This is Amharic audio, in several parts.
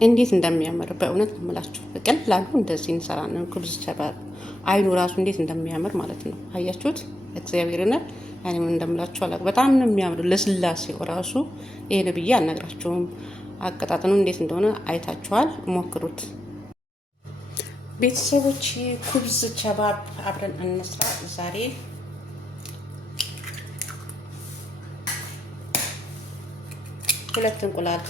እንዴት እንደሚያምር በእውነት ነው የምላችሁ። በቀላሉ እንደዚህ እንሰራለን። ኩብዝ ቸባብ አይኑ ራሱ እንዴት እንደሚያምር ማለት ነው። አያችሁት? እግዚአብሔርን እኔ ምን እንደምላችሁ አላውቅም። በጣም ነው የሚያምር። ለስላሴው ራሱ ይሄን ብዬ አልነግራችሁም። አቀጣጥኑ እንዴት እንደሆነ አይታችኋል። ሞክሩት ቤተሰቦች። ኩብዝ ቸባብ አብረን እንስራ ዛሬ። ሁለት እንቁላል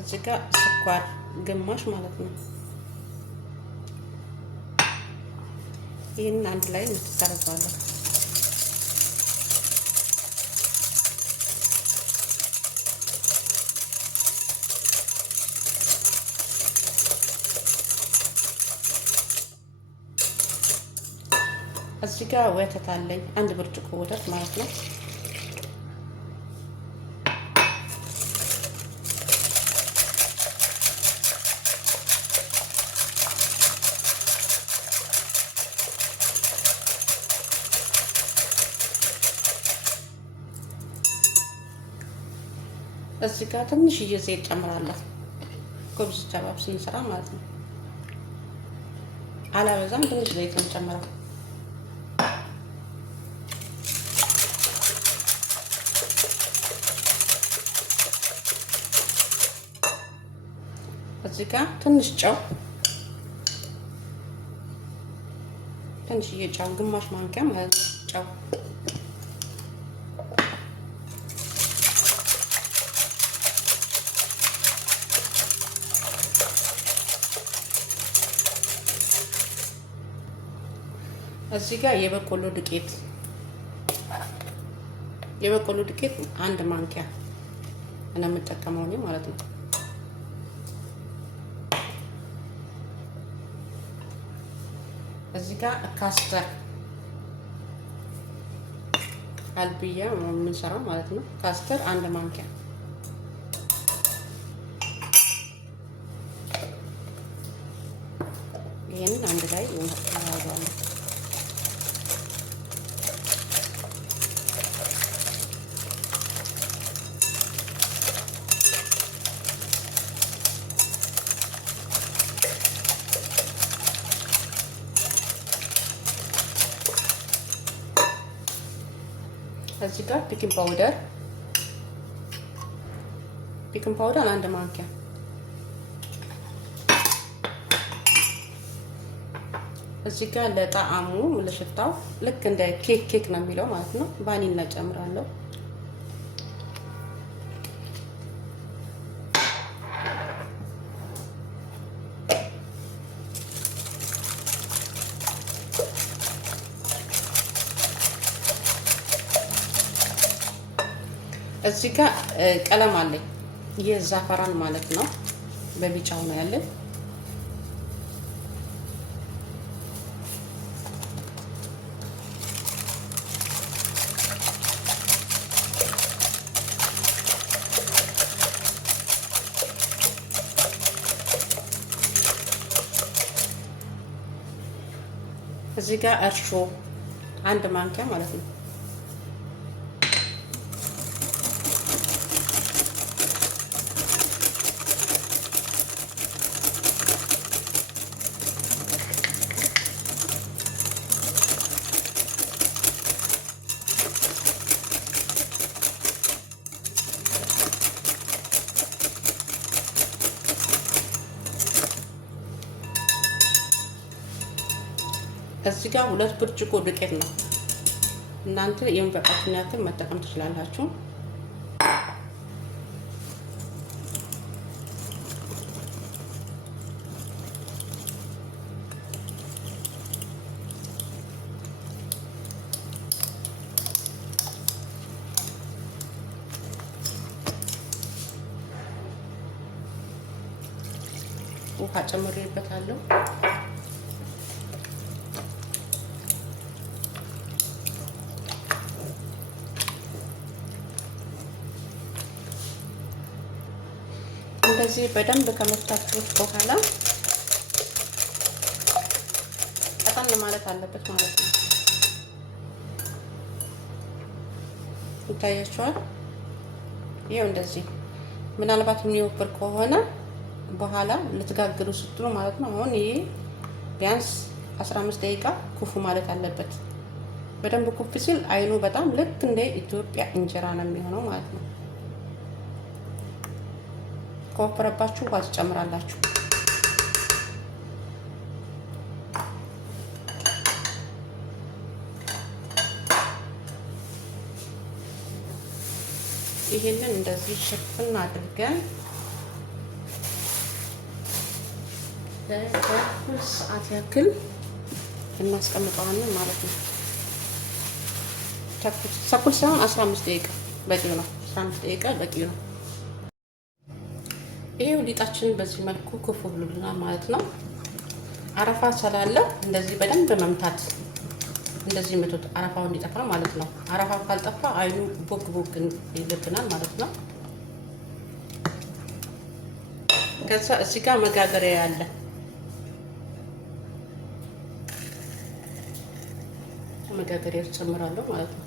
እዚህ ጋር ስኳር ግማሽ ማለት ነው። ይህንን አንድ ላይ እንተሳረጋለን። እዚህ ጋር ወተት አለኝ፣ አንድ ብርጭቆ ወተት ማለት ነው። እዚህ ጋር ትንሽዬ ዘይት ጨምራለሁ፣ ኩብዝ ቸባብ ስንሰራ ማለት ነው። አላበዛም፣ ትንሽ ዘይት ነው ጨምረው። እዚህ ጋር ትንሽ ጨው፣ ትንሽዬ ጨው፣ ግማሽ ማንኪያ ማለት ነው ጨው። እዚህ ጋር የበቆሎ ዱቄት አንድ ማንኪያ እና የምጠቀመው እኔ ማለት ነው። እዚህ ጋር ካስተር አልብያ የምንሰራው ማለት ነው። ካስተር አንድ ማንኪያ። ይሄንን አንድ ላይ እናደርጋለን። እዚህ ጋር ቤኪንግ ፓውደር አንድ ማንኪያ። እዚህ ጋር ለጣዕሙ ለሽታው ልክ እንደ ኬክ ነው የሚለው ማለት ነው። ቫኒላ ጨምራለሁ። እዚህ ጋር ቀለም አለኝ የዛፈራን ማለት ነው። በቢጫው ነው ያለን። እዚህ ጋር እርሾ አንድ ማንኪያ ማለት ነው። እዚህ ጋር 2 ብርጭቆ ዱቄት ነው። እናንተ የሚበቃችሁን ያክል መጠቀም ትችላላችሁ። ውሃ ጨምሬበታለሁ። እንደዚህ በደንብ ከመፍታችሁት በኋላ ቀጠን ማለት አለበት ማለት ነው። ይታያችኋል። ይሄው እንደዚህ ምናልባት የሚወፍር ከሆነ በኋላ ልትጋግሩ ስትሉ ማለት ነው። አሁን ይሄ ቢያንስ 15 ደቂቃ ኩፍ ማለት አለበት። በደንብ ኩፍ ሲል አይኑ በጣም ልክ እንደ ኢትዮጵያ እንጀራ ነው የሚሆነው ማለት ነው። ከወፈረባችሁ ውሃ ትጨምራላችሁ። ይሄንን እንደዚህ ሽፍን አድርገን ለሁለት ሰዓት ያክል እናስቀምጠዋለን ማለት ነው። ተኩል ሳይሆን 15 ደቂቃ በቂው ነው። 15 ደቂቃ በቂው ነው። ይሄው ሊጣችን በዚህ መልኩ ኩፍ ብሎልናል ማለት ነው። አረፋ ስላለ እንደዚህ በደንብ መምታት፣ እንደዚህ ምቱት አረፋው እንዲጠፋ ማለት ነው። አረፋው ካልጠፋ አይኑ ቦግ ቦግ ይልብናል ማለት ነው። ከዛ እዚህ ጋር መጋገሪያ ያለ መጋገሪያ ጨምራለሁ ማለት ነው።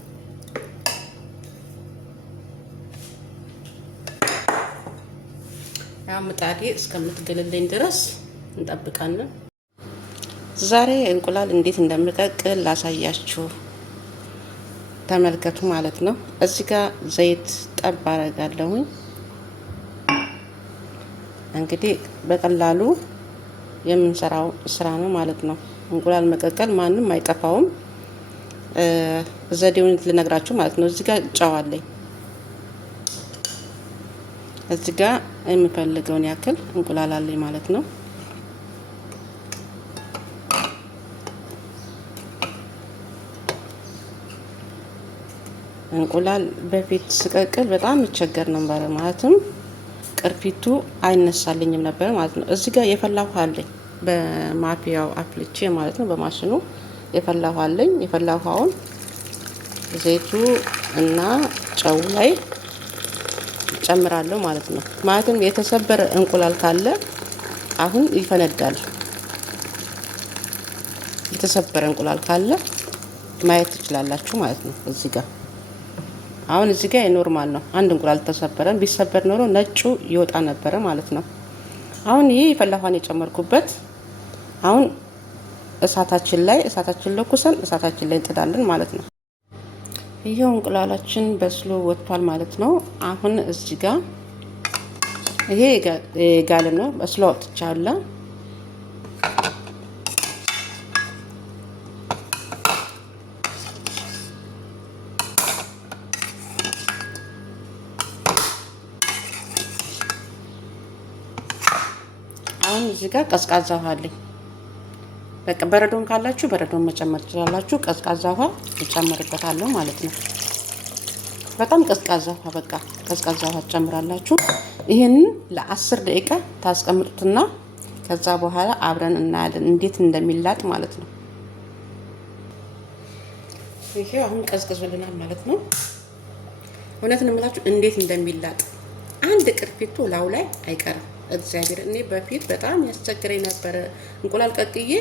ያ ምጣዴ እስከምትገለልኝ ድረስ እንጠብቃለን። ዛሬ እንቁላል እንዴት እንደምቀቅል ላሳያችሁ፣ ተመልከቱ ማለት ነው። እዚህ ጋር ዘይት ጠብ አደርጋለሁኝ። እንግዲህ በቀላሉ የምንሰራው ስራ ነው ማለት ነው። እንቁላል መቀቀል ማንም አይጠፋውም። ዘዴውን ልነግራችሁ ማለት ነው። እዚህ ጋር ጨው አለኝ። እዚህ ጋር የምፈልገውን ያክል እንቁላል አለኝ ማለት ነው። እንቁላል በፊት ስቀቅል በጣም ይቸገር ነበር፣ ማለትም ቅርፊቱ አይነሳልኝም ነበር ማለት ነው። እዚህ ጋር የፈላ ውሃ አለኝ፣ በማፊያው አፍልቼ ማለት ነው። በማሽኑ የፈላ ውሃ አለኝ። የፈላ ውሃውን ዘይቱ እና ጨው ላይ ጨምራለሁ ማለት ነው። ማለትም የተሰበረ እንቁላል ካለ አሁን ይፈነዳል። የተሰበረ እንቁላል ካለ ማየት ትችላላችሁ ማለት ነው። እዚህ ጋር አሁን እዚህ ጋር የኖርማል ነው። አንድ እንቁላል ተሰበረን፣ ቢሰበር ኖሮ ነጩ ይወጣ ነበረ ማለት ነው። አሁን ይሄ የፈላ ውሃን የጨመርኩበት። አሁን እሳታችን ለኩሰን እሳታችን ላይ እንጥዳለን ማለት ነው። ይሄው እንቁላላችን በስሎ ወጥቷል ማለት ነው። አሁን እዚህ ጋር ይሄ ጋለ ነው፣ በስሎ ወጥቻለሁ። አሁን እዚህ ጋር ቀዝቃዛ ውሃ አለኝ። በቃ በረዶን ካላችሁ በረዶን መጨመር ትችላላችሁ። ቀዝቃዛ ውሃ እጨምርበታለሁ ማለት ነው። በጣም ቀዝቃዛ ውሃ፣ በቃ ቀዝቃዛ ውሃ ትጨምራላችሁ። ይሄንን ለ10 ደቂቃ ታስቀምጡትና ከዛ በኋላ አብረን እናያለን እንዴት እንደሚላጥ ማለት ነው። ይሄ አሁን ቀዝቅዞልናል ማለት ነው። እውነት ነው የምላችሁ እንዴት እንደሚላጥ አንድ ቅርፊቱ ላው ላይ አይቀርም። እግዚአብሔር እኔ በፊት በጣም ያስቸግረኝ ነበር። እንቁላል ቀቅዬ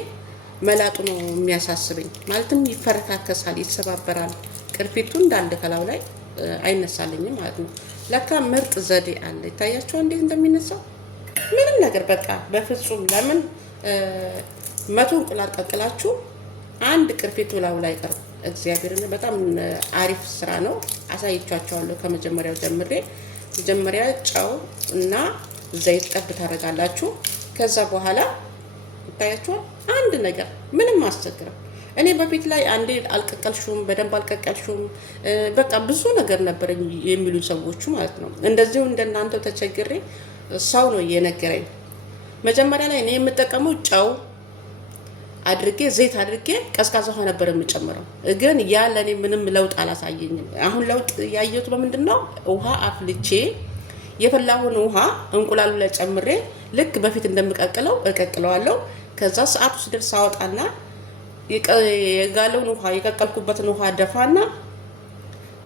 መላጡ ነው የሚያሳስበኝ። ማለትም ይፈረካከሳል፣ ይሰባበራል። ቅርፊቱ እንዳለ ከላው ላይ አይነሳልኝም ማለት ነው። ለካ ምርጥ ዘዴ አለ። ይታያችሁ እንዴት እንደሚነሳው ምንም ነገር በቃ በፍጹም። ለምን 100 እንቁላል ቀቅላችሁ አንድ ቅርፊቱ ላው ላይ ቀር። እግዚአብሔርን በጣም አሪፍ ስራ ነው። አሳይቻችኋለሁ ከመጀመሪያው ጀምሬ። መጀመሪያ ጨው እና ዘይት ጠብ ታደርጋላችሁ። ከዛ በኋላ ይታያችኋል አንድ ነገር ምንም አስቸግረም። እኔ በፊት ላይ አንዴ አልቀቀልሹም፣ በደንብ አልቀቀልሹም፣ በቃ ብዙ ነገር ነበር የሚሉ ሰዎቹ ማለት ነው። እንደዚሁ እንደናንተው ተቸግሬ ሰው ነው የነገረኝ። መጀመሪያ ላይ እኔ የምጠቀመው ጨው አድርጌ ዘይት አድርጌ ቀዝቃዛ ውሃ ነበር የምጨምረው፣ ግን ያ ለኔ ምንም ለውጥ አላሳየኝም። አሁን ለውጥ ያየሁት በምንድን ነው? ውሃ አፍልቼ የፈላውን ውሃ እንቁላሉ ላይ ጨምሬ ልክ በፊት እንደምቀቅለው እቀቅለዋለሁ። ከዛ ሰዓቱ ሲደርስ አወጣና የጋለውን ውሃ የቀቀልኩበትን ውሃ ደፋና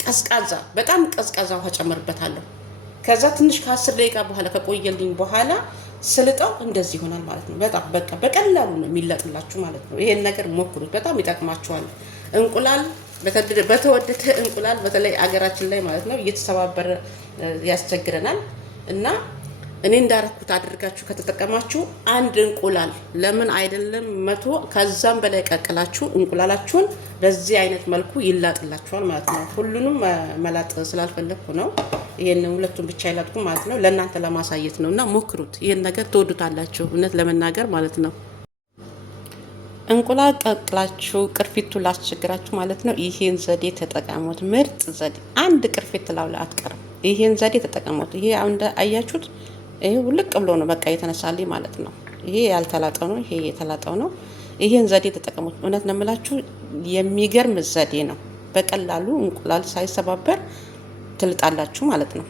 ቀዝቃዛ በጣም ቀዝቃዛ ውሃ ጨምርበታለሁ። ከዛ ትንሽ ከ10 ደቂቃ በኋላ ከቆየልኝ በኋላ ስልጠው እንደዚህ ይሆናል ማለት ነው። በጣም በቃ በቀላሉ ነው የሚለጥላችሁ ማለት ነው። ይሄን ነገር ሞክሩት፣ በጣም ይጠቅማችኋል። እንቁላል በተወደደ እንቁላል በተለይ አገራችን ላይ ማለት ነው እየተሰባበረ ያስቸግረናል። እና እኔ እንዳረኩት አድርጋችሁ ከተጠቀማችሁ አንድ እንቁላል ለምን አይደለም 100 ከዛም በላይ ቀቅላችሁ እንቁላላችሁን በዚህ አይነት መልኩ ይላጥላችኋል ማለት ነው። ሁሉንም መላጥ ስላልፈለኩ ነው ይሄን ሁለቱን ብቻ ይላጥኩ ማለት ነው። ለእናንተ ለማሳየት ነውና ሞክሩት። ይሄን ነገር ትወዱታላችሁ እውነት ለመናገር ማለት ነው። እንቁላል ቀቅላችሁ ቅርፊቱ ላስቸግራችሁ ማለት ነው። ይሄን ዘዴ ተጠቀሙት። ምርጥ ዘዴ። አንድ ቅርፊት ላውላ አትቀርም። ይሄን ዘዴ ተጠቀሙት። ይሄ አሁን አያችሁት? ይሄ ውልቅ ብሎ ነው በቃ የተነሳልኝ ማለት ነው። ይሄ ያልተላጠው ነው፣ ይሄ የተላጠው ነው። ይሄን ዘዴ ተጠቀሙት። እውነት ነው የምላችሁ የሚገርም ዘዴ ነው። በቀላሉ እንቁላል ሳይሰባበር ትልጣላችሁ ማለት ነው።